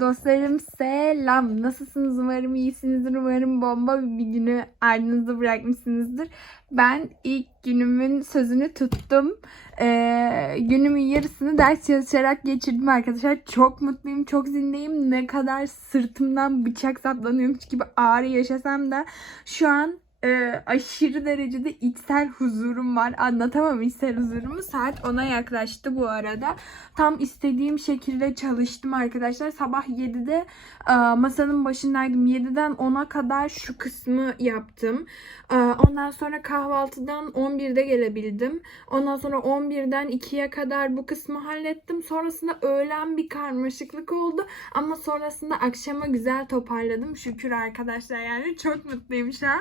Dostlarım selam. Nasılsınız? Umarım iyisinizdir. Umarım bomba bir günü ardınızda bırakmışsınızdır. Ben ilk günümün sözünü tuttum. Ee, günümün yarısını ders çalışarak geçirdim arkadaşlar. Çok mutluyum, çok zindeyim. Ne kadar sırtımdan bıçak saplanıyormuş gibi ağrı yaşasam da şu an e, aşırı derecede içsel huzurum var. Anlatamam içsel huzurumu. Saat 10'a yaklaştı bu arada. Tam istediğim şekilde çalıştım arkadaşlar. Sabah 7'de e, masanın başındaydım. 7'den 10'a kadar şu kısmı yaptım. E, ondan sonra kahvaltıdan 11'de gelebildim. Ondan sonra 11'den 2'ye kadar bu kısmı hallettim. Sonrasında öğlen bir karmaşıklık oldu. Ama sonrasında akşama güzel toparladım. Şükür arkadaşlar yani çok mutluyum şu an.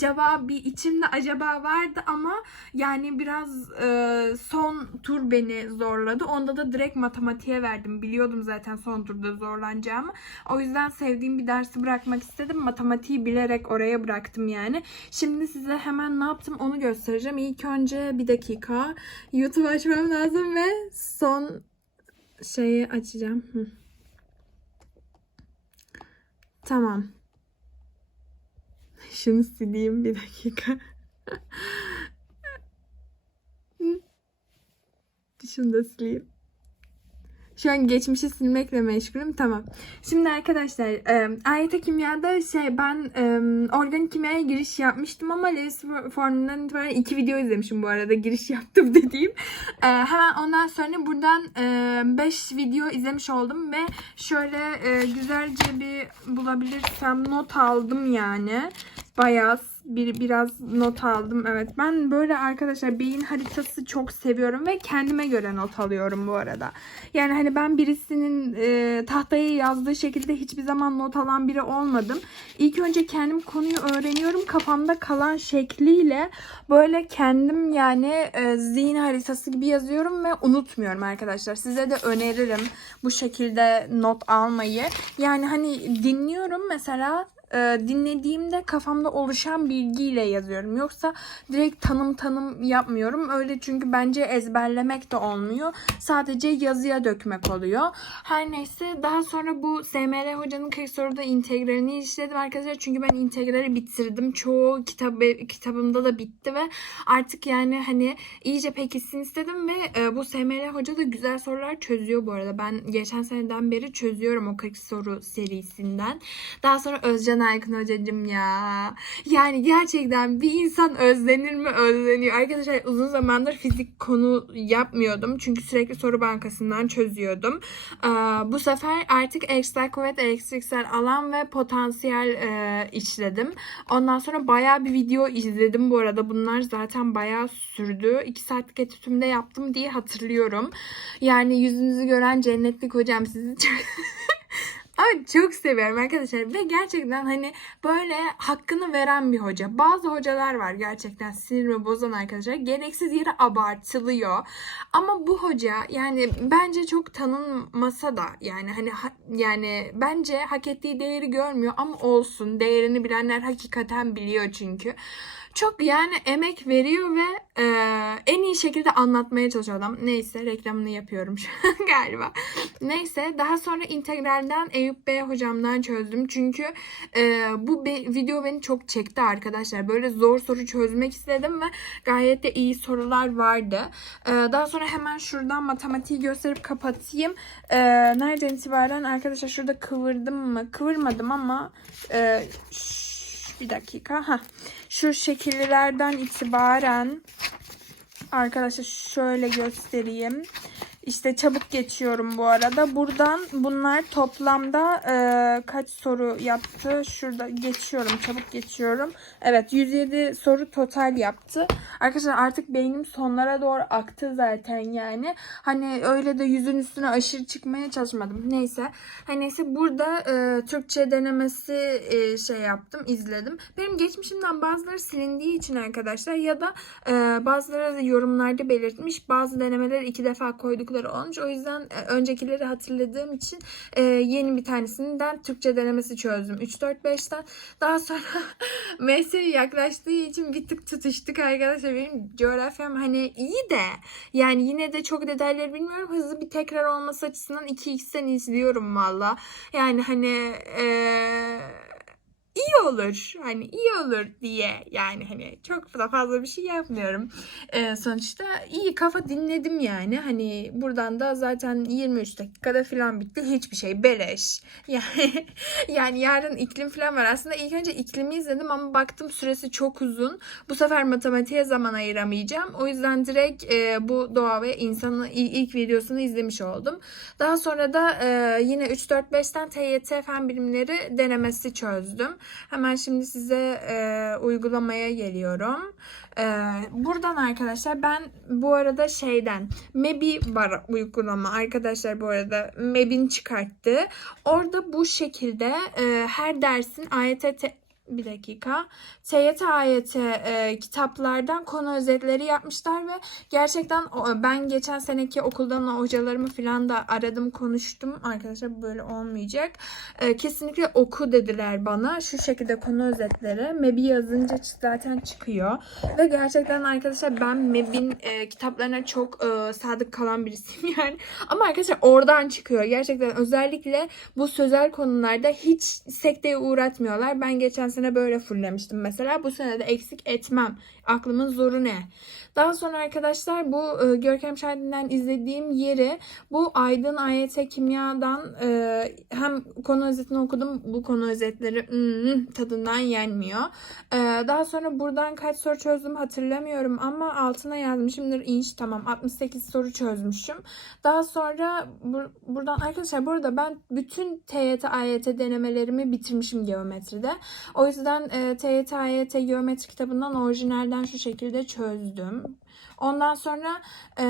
Acaba bir içimde acaba vardı ama yani biraz e, son tur beni zorladı. Onda da direkt matematiğe verdim. Biliyordum zaten son turda zorlanacağımı. O yüzden sevdiğim bir dersi bırakmak istedim. Matematiği bilerek oraya bıraktım yani. Şimdi size hemen ne yaptım onu göstereceğim. İlk önce bir dakika YouTube açmam lazım ve son şeyi açacağım. Tamam. Şunu sileyim bir dakika. Şunu da sileyim. Şu an geçmişi silmekle meşgulüm. Tamam. Şimdi arkadaşlar e, AYT kimyada şey ben e, organik kimyaya giriş yapmıştım ama Lewis Formundan itibaren iki video izlemişim bu arada giriş yaptım dediğim. E, hemen ondan sonra buradan 5 video izlemiş oldum ve şöyle e, güzelce bir bulabilirsem not aldım yani. Bayağı bir biraz not aldım. Evet ben böyle arkadaşlar beyin haritası çok seviyorum ve kendime göre not alıyorum bu arada. Yani hani ben birisinin e, tahtaya yazdığı şekilde hiçbir zaman not alan biri olmadım. İlk önce kendim konuyu öğreniyorum. Kafamda kalan şekliyle böyle kendim yani e, zihin haritası gibi yazıyorum ve unutmuyorum arkadaşlar. Size de öneririm bu şekilde not almayı. Yani hani dinliyorum mesela e, dinlediğimde kafamda oluşan bilgiyle yazıyorum. Yoksa direkt tanım tanım yapmıyorum. Öyle çünkü bence ezberlemek de olmuyor. Sadece yazıya dökmek oluyor. Her neyse daha sonra bu SMR hocanın 40 soruda integralini işledim arkadaşlar. Çünkü ben integrali bitirdim. Çoğu kitabı, kitabımda da bitti ve artık yani hani iyice pekişsin istedim ve e, bu SMR hoca da güzel sorular çözüyor bu arada. Ben geçen seneden beri çözüyorum o 40 soru serisinden. Daha sonra Özcan Aykın hocacım ya. Yani gerçekten bir insan özlenir mi özleniyor. Arkadaşlar uzun zamandır fizik konu yapmıyordum. Çünkü sürekli soru bankasından çözüyordum. Ee, bu sefer artık ekstra kuvvet, elektriksel alan ve potansiyel e, işledim. Ondan sonra bayağı bir video izledim bu arada. Bunlar zaten bayağı sürdü. 2 saatlik etütümde yaptım diye hatırlıyorum. Yani yüzünüzü gören cennetlik hocam sizi Ama çok seviyorum arkadaşlar ve gerçekten hani böyle hakkını veren bir hoca. Bazı hocalar var gerçekten sinirimi bozan arkadaşlar. Gereksiz yere abartılıyor. Ama bu hoca yani bence çok tanınmasa da yani hani ha- yani bence hak ettiği değeri görmüyor ama olsun. Değerini bilenler hakikaten biliyor çünkü. Çok yani emek veriyor ve e, en iyi şekilde anlatmaya çalışıyor adam. Neyse reklamını yapıyorum şu an galiba. Neyse daha sonra integralden Eyüp Bey hocamdan çözdüm. Çünkü e, bu be- video beni çok çekti arkadaşlar. Böyle zor soru çözmek istedim ve gayet de iyi sorular vardı. E, daha sonra hemen şuradan matematiği gösterip kapatayım. E, nereden itibaren arkadaşlar şurada kıvırdım mı? Kıvırmadım ama e, ş- bir dakika. Ha. Şu şekillerden itibaren arkadaşlar şöyle göstereyim. İşte çabuk geçiyorum bu arada. Buradan bunlar toplamda e, kaç soru yaptı? Şurada geçiyorum. Çabuk geçiyorum. Evet 107 soru total yaptı. Arkadaşlar artık beynim sonlara doğru aktı zaten yani. Hani öyle de yüzün üstüne aşırı çıkmaya çalışmadım. Neyse. Hani neyse burada e, Türkçe denemesi e, şey yaptım, izledim. Benim geçmişimden bazıları silindiği için arkadaşlar ya da e, bazıları da yorumlarda belirtmiş. Bazı denemeleri iki defa koyduk zorlukları olmuş. O yüzden e, öncekileri hatırladığım için e, yeni bir tanesinden Türkçe denemesi çözdüm. 3-4-5'ten. Daha sonra mesele yaklaştığı için bir tık tutuştuk arkadaşlar. Benim coğrafyam hani iyi de yani yine de çok detayları bilmiyorum. Hızlı bir tekrar olması açısından 2x'ten izliyorum valla. Yani hani eee iyi olur. Hani iyi olur diye yani hani çok da fazla bir şey yapmıyorum. Ee, sonuçta iyi kafa dinledim yani. Hani buradan da zaten 23 dakikada falan bitti. Hiçbir şey beleş. Yani yani yarın iklim falan var. Aslında ilk önce iklimi izledim ama baktım süresi çok uzun. Bu sefer matematiğe zaman ayıramayacağım. O yüzden direkt e, bu doğa ve insanın il- ilk videosunu izlemiş oldum. Daha sonra da e, yine 3-4-5'ten TYT fen bilimleri denemesi çözdüm. Hemen şimdi size e, uygulamaya geliyorum. E, buradan arkadaşlar ben bu arada şeyden MEB'i var uygulama arkadaşlar bu arada MEB'in çıkarttı. Orada bu şekilde e, her dersin AYT bir dakika. TYT AYT e, kitaplardan konu özetleri yapmışlar ve gerçekten ben geçen seneki okuldan hocalarımı falan da aradım konuştum. Arkadaşlar böyle olmayacak. E, kesinlikle oku dediler bana. Şu şekilde konu özetleri. MEB'i yazınca zaten çıkıyor. Ve gerçekten arkadaşlar ben MEB'in e, kitaplarına çok e, sadık kalan birisiyim yani. Ama arkadaşlar oradan çıkıyor. Gerçekten özellikle bu sözel konularda hiç sekteye uğratmıyorlar. Ben geçen sene böyle fullemiştim mesela. Bu sene de eksik etmem. Aklımın zoru ne? Daha sonra arkadaşlar bu e, Görkem Şahin'den izlediğim yeri bu Aydın AYT Kimya'dan e, hem konu özetini okudum. Bu konu özetleri mm, tadından yenmiyor. E, daha sonra buradan kaç soru çözdüm hatırlamıyorum ama altına yazmışımdır inç tamam 68 soru çözmüşüm. Daha sonra bur- buradan arkadaşlar bu arada ben bütün TYT AYT denemelerimi bitirmişim geometride. O yüzden e, TYT AYT geometri kitabından orijinalden şu şekilde çözdüm. Ondan sonra e,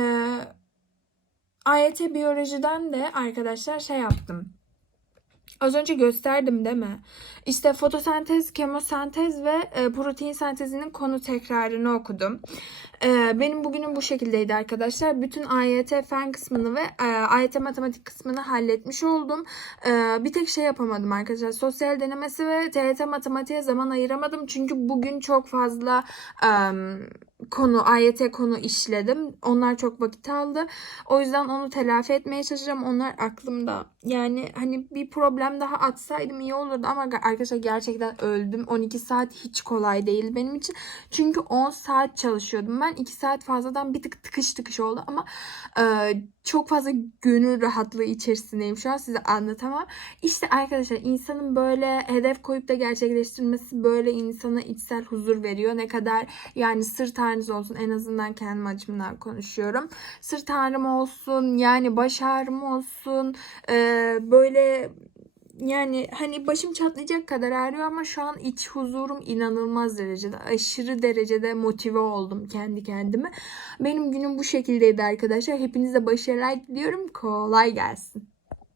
AYT biyolojiden de arkadaşlar şey yaptım. Az önce gösterdim değil mi? İşte fotosentez, kemosentez ve e, protein sentezinin konu tekrarını okudum. E, benim bugünüm bu şekildeydi arkadaşlar. Bütün AYT fen kısmını ve e, AYT matematik kısmını halletmiş oldum. E, bir tek şey yapamadım arkadaşlar. Sosyal denemesi ve TYT matematiğe zaman ayıramadım. Çünkü bugün çok fazla e, konu, AYT konu işledim. Onlar çok vakit aldı. O yüzden onu telafi etmeye çalışacağım. Onlar aklımda. Yani hani bir problem daha atsaydım iyi olurdu ama arkadaşlar gerçekten öldüm. 12 saat hiç kolay değil benim için. Çünkü 10 saat çalışıyordum ben. 2 saat fazladan bir tık tıkış tıkış oldu ama e, çok fazla gönül rahatlığı içerisindeyim şu an size anlatamam. İşte arkadaşlar insanın böyle hedef koyup da gerçekleştirmesi böyle insana içsel huzur veriyor. Ne kadar yani sırt ağrınız olsun en azından kendim açımdan konuşuyorum. Sırt ağrım olsun yani baş ağrım olsun e, böyle yani hani başım çatlayacak kadar ağrıyor ama şu an iç huzurum inanılmaz derecede aşırı derecede motive oldum kendi kendime. Benim günüm bu şekildeydi arkadaşlar. Hepinize başarılar diliyorum. Kolay gelsin.